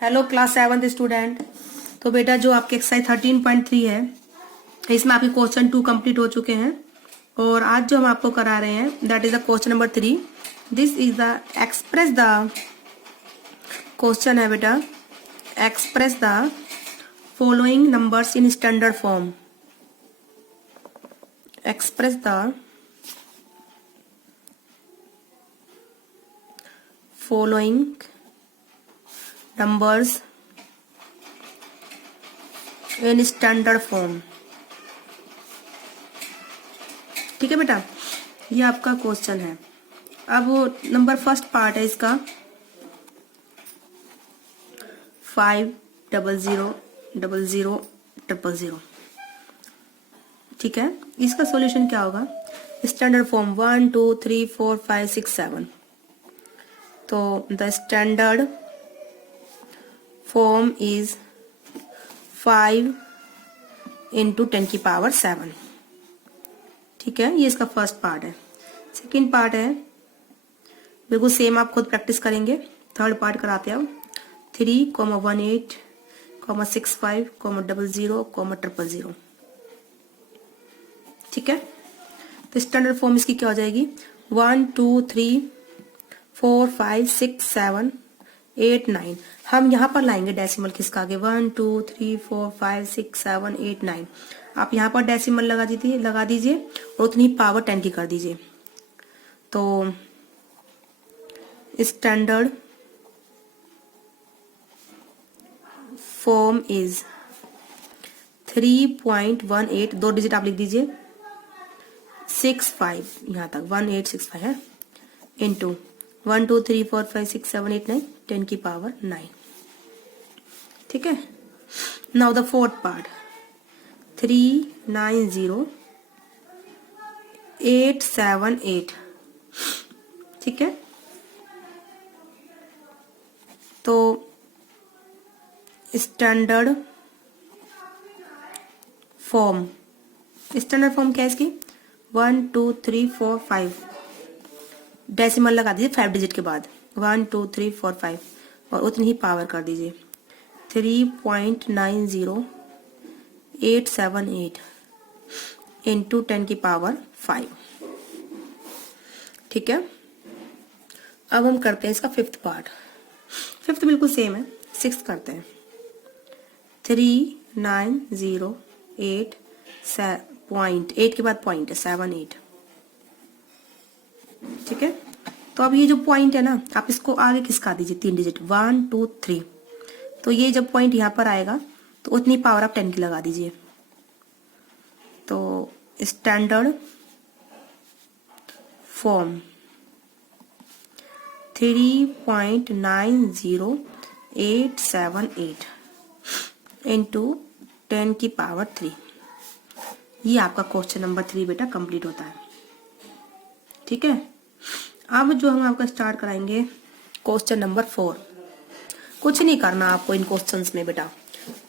Hello class 7th student. तो बेटा जो आपके एक्सरसाइज 13.3 है इसमें आपके क्वेश्चन 2 कंप्लीट हो चुके हैं और आज जो हम आपको करा रहे हैं that is the question number 3। This is the express the question है बेटा, express the following numbers in standard form. Express the following numbers in standard form. ठीक है बेटा, ये आपका क्वेश्चन है। अब वो नंबर फर्स्ट पार्ट है इसका 5000000। ठीक है, इसका सॉल्यूशन क्या होगा? Standard form 1 2 3 4 5 6 7। तो the standard form is 5 into 10 की पावर 7। ठीक है, ये इसका फर्स्ट पार्ट है। सेकंड पार्ट है बिल्कुल सेम, आप खुद प्रैक्टिस करेंगे। थर्ड पार्ट कराते हैं अब 3,18,65,00,00,000। ठीक है, तो स्टैंडर्ड फॉर्म इसकी क्या हो जाएगी? 1 2 3 4 5 6 7 8 9। हम यहाँ पर लाएंगे डेसिमल किसका आगे, 1 2 3 4 5 6 7 8 9। आप यहाँ पर डेसिमल लगा दीजिए और उतनी पावर 10 की कर दीजिए। तो स्टैंडर्ड फॉर्म इज 3.18, 2 डिजिट आप लिख दीजिए, 65 यहाँ तक 1865 है, इंटू 1 2 3 4 5 6 7 8 9 10 की पावर 9। ठीक है, नाउ द फोर्थ पार्ट 390,878। ठीक है, तो स्टैंडर्ड फॉर्म क्या है इसकी? 1 2 3 4 5, डेसिमल लगा दीजिए 5 डिजिट के बाद, 1 2 3 4 5 और उतनी ही पावर कर दीजिए 3.90878 इंटू 10 की पावर 5। ठीक है, अब हम करते हैं इसका फिफ्थ पार्ट। फिफ्थ बिल्कुल सेम है, सिक्स्थ करते हैं 3,908.8 के बाद पॉइंट है 78। ठीक है, तो अब ये जो पॉइंट है ना, आप इसको आगे खिसका दीजिए 3 डिजिट, 1 2 3। तो ये जब पॉइंट यहाँ पर आएगा तो उतनी पावर आप 10 की लगा दीजिए। तो स्टैंडर्ड फॉर्म 3.90878 इंटू 10 की पावर 3। ये आपका क्वेश्चन नंबर 3 बेटा कंप्लीट होता है। ठीक है, अब जो हम आपका स्टार्ट कराएंगे क्वेश्चन नंबर 4। कुछ नहीं करना आपको इन क्वेश्चंस में बेटा,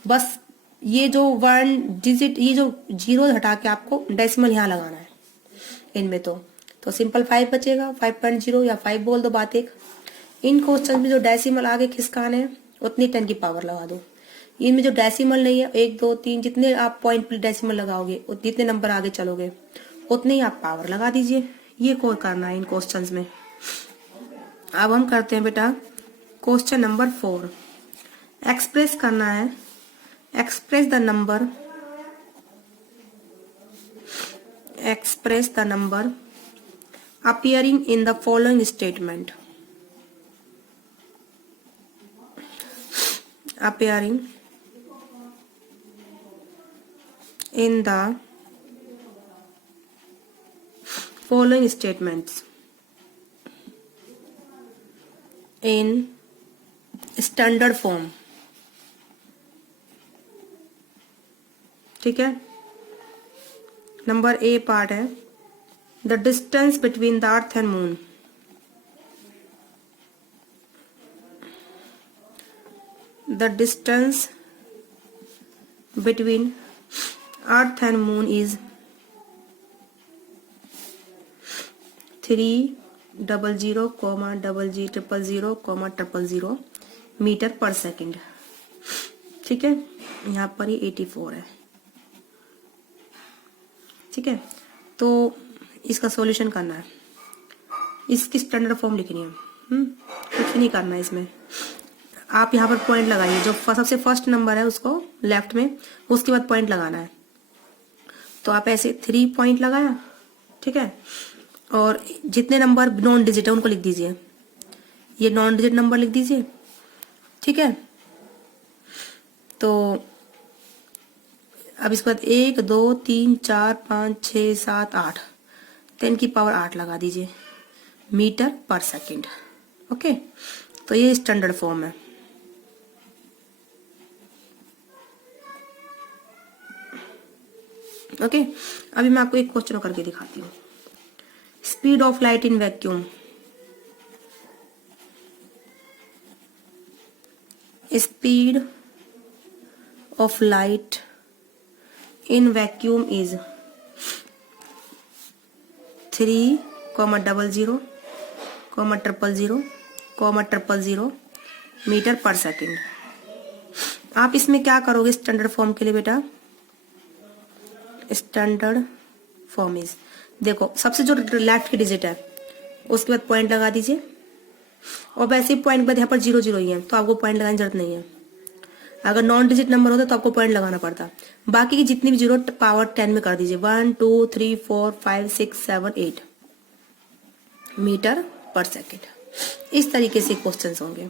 बस ये जो 1 डिजिट, ये जो 0 हटा के आपको डेसिमल यहाँ लगाना है इनमें। तो सिंपल 5 बचेगा, 5.0 या 5 बोल दो बात एक। इन क्वेश्चन में जो डेसिमल आगे खिसकाने हैं उतनी 10 की पावर लगा दो। इनमें जो डेसिमल नहीं है 1 2 3, जितने आप पॉइंट पे डेसिमल लगाओगे जितने नंबर आगे चलोगे उतने ही आप पावर लगा दीजिए। ये कोड करना है इन क्वेश्चंस में। अब हम करते हैं बेटा क्वेश्चन नंबर 4। एक्सप्रेस करना है, express the number appearing in the following statement। appearing in the following statements in standard form। ठीक है, नंबर ए पार्ट है the distance between the earth and moon. The distance between earth and moon is 300,000,000,000,000,000,000 metre per second. ठीक है, यहाँ पर ये 84 है। ठीक है, तो इसका सॉल्यूशन करना है, इसकी स्टैंडर्ड फॉर्म लिखनी है। कुछ नहीं करना है इसमें। आप यहाँ पर पॉइंट लगाइए, जो सबसे फर्स्ट नंबर है उसको लेफ्ट में, उसके बाद पॉइंट लगाना है। तो आप ऐसे 3 पॉइंट लगाया। ठीक है, और जितने नंबर नॉन डिजिट है उनको लिख दीजिए, ये नॉन डिजिट नंबर लिख दीजिए। ठीक है, तो अब इसके बाद 1 2 3 4 5 6 7 8 10 की पावर 8 लगा दीजिए मीटर पर सेकंड। ओके, तो ये स्टैंडर्ड फॉर्म है। ओके, अभी मैं आपको एक क्वेश्चन करके दिखाती हूँ। Speed of light in vacuum, speed of light in vacuum is 3,00,00,000,000 metre per second. आप इसमें क्या करोगे स्टैंडर्ड फॉर्म के लिए बेटा? स्टैंडर्ड फॉर्म इज, देखो सबसे जो लेफ्ट की डिजिट है उसके बाद पॉइंट लगा दीजिए, और वैसे ही पॉइंट के बाद यहाँ पर 0 0 ही है तो आपको पॉइंट लगाने की जरूरत नहीं है। अगर नॉन डिजिट नंबर होता तो आपको पॉइंट लगाना पड़ता। बाकी की जितनी भी 0 पावर 10 में कर दीजिए, 1 2 3 4 5 6 7 8 मीटर पर सेकेंड। इस तरीके से क्वेश्चंस होंगे।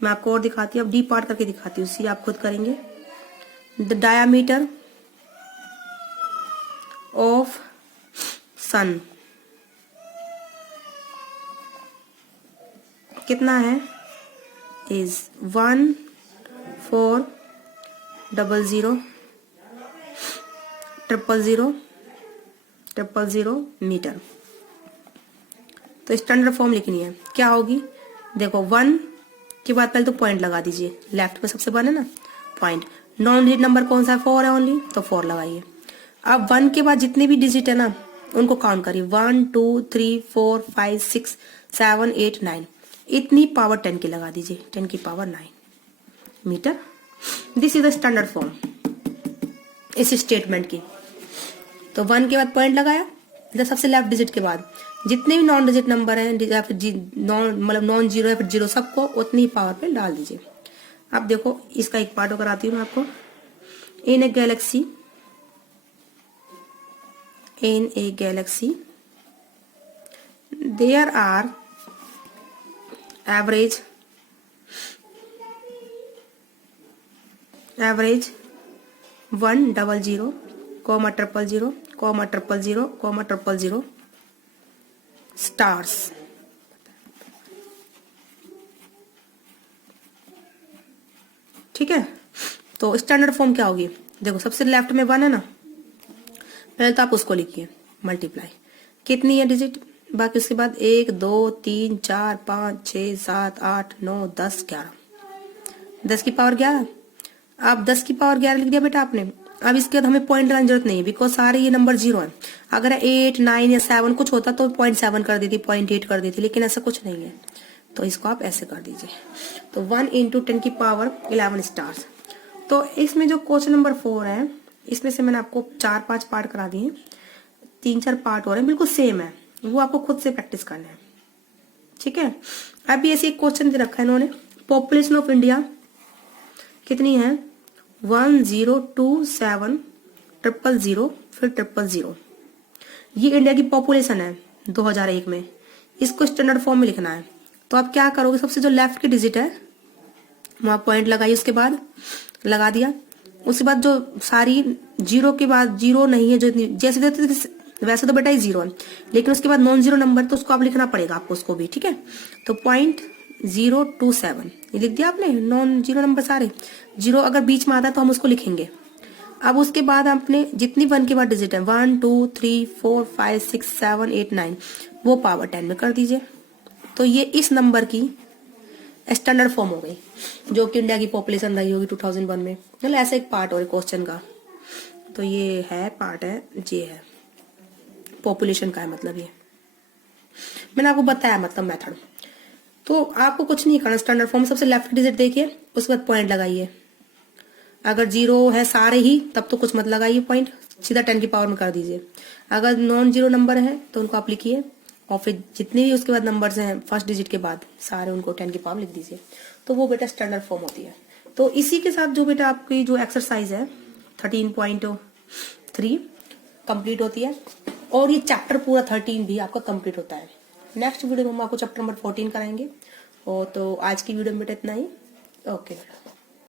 मैं आपको और दिखाती हूँ, अब डी पार्ट करके दिखाती हूँ, सी आप खुद करेंगे। द डायामीटर ऑफ सन कितना है? Is 1,4,00,00,000,000 metre. तो स्टैंडर्ड फॉर्म लिखनी है, क्या होगी? देखो 1 के बाद पहले तो पॉइंट लगा दीजिए, लेफ्ट में सबसे 1 है ना पॉइंट। नॉन डिजिट नंबर कौन सा है? 4 है ओनली, तो 4 लगाइए। अब 1 के बाद जितने भी डिजिट है ना उनको काउंट करिए, 1 2 3 4 5 6 7 8 9, इतनी पावर 10 की लगा दीजिए, 10 की power 9 metre. This is the standard form इस स्टेटमेंट की। तो 1 के बाद पॉइंट लगाया, इधर सबसे लेफ्ट डिजिट के बाद जितने भी नॉन डिजिट नंबर हैं या फिर नॉन जीरो या फिर 0 सबको उतनी ही पावर पे डाल दीजिए। अब देखो इसका एक पार्ट कराती हूँ मैं आपको। In a galaxy there are average 100,000,000,000,000 stars। ठीक है, तो स्टैंडर्ड फॉर्म क्या होगी? देखो सबसे लेफ्ट में 1 है ना, पहले तो आप उसको लिखिए मल्टीप्लाई, कितनी है डिजिट, बाकी उसके बाद 1 2 3 4 5 6 7 8 9 10 11, 10 की पावर 11। अब 10 की पावर 11 लिख दिया बेटा आपने। अब इसके बाद हमें पॉइंट लगाने की जरूरत नहीं है, बिकॉज सारे ये नंबर 0 है। अगर 8 9 या 7 कुछ होता तो 0.7 कर देती, 0.8 कर देती, लेकिन ऐसा कुछ नहीं है, तो इसको आप ऐसे कर दीजिए। तो 1 × 10 की पावर 11 स्टार्स। तो इसमें जो क्वेश्चन नंबर 4 है, इसमें से मैंने आपको 4-5 पार्ट करा दिए, 3-4 पार्ट हो रहे हैं बिल्कुल सेम है, वो आपको खुद से प्रैक्टिस करना है। ठीक है, अभी ऐसे एक क्वेश्चन दे रखा है इन्होंने, पॉपुलेशन ऑफ इंडिया कितनी है? 1027,000,000 फिर 000। ये इंडिया की पॉपुलेशन है 2001 में। इसको स्टैंडर्ड फॉर्म में लिखना है। तो आप क्या करोगे, सबसे जो लेफ्ट की डिजिट है वहां पॉइंट लगाइए, उसके बाद लगा दिया, उसके बाद जो सारी 0 के बाद 0 नहीं है, जो जैसे वैसे तो बेटा ही 0 है, लेकिन उसके बाद नॉन 0 नंबर तो उसको आप लिखना पड़ेगा आपको उसको भी। ठीक है, तो 0.027 ये लिख दिया आपने, नॉन 0 नंबर सारे। 0 अगर बीच में आता है तो हम उसको लिखेंगे। अब उसके बाद आपने जितनी 1 के बाद डिजिट है 1 2 3 4 5 6 7 8 9 वो पावर 10 में कर दीजिए। तो ये इस नंबर की स्टैंडर्ड फॉर्म हो गई, जो कि इंडिया की पॉपुलेशन रही होगी 2001 में। चलो ऐसा एक पार्ट और क्वेश्चन का, तो ये है पार्ट है, ये है पॉपुलेशन का है, मतलब ये मैंने आपको बताया मतलब मेथड। तो आपको कुछ नहीं करना, स्टैंडर्ड फॉर्म सबसे लेफ्ट डिजिट देखिए, उसके बाद पॉइंट लगाइए। अगर 0 है सारे ही तब तो कुछ मत लगाइए पॉइंट, सीधा 10 की पावर में कर दीजिए। अगर नॉन जीरो नंबर है तो उनको आप लिखिए, और फिर जितने भी उसके बाद नंबर्स हैं फर्स्ट डिजिट के बाद सारे उनको 10 की पावर लिख दीजिए। तो वो बेटा स्टैंडर्ड फॉर्म होती है। तो इसी के साथ जो बेटा आपकी जो एक्सरसाइज है 13.3 कंप्लीट होती है, और ये चैप्टर पूरा 13 भी आपका कंप्लीट होता है। नेक्स्ट वीडियो में हम आपको चैप्टर नंबर 14 कराएंगे। और तो आज की वीडियो में बेटा इतना ही। ओके बेटा।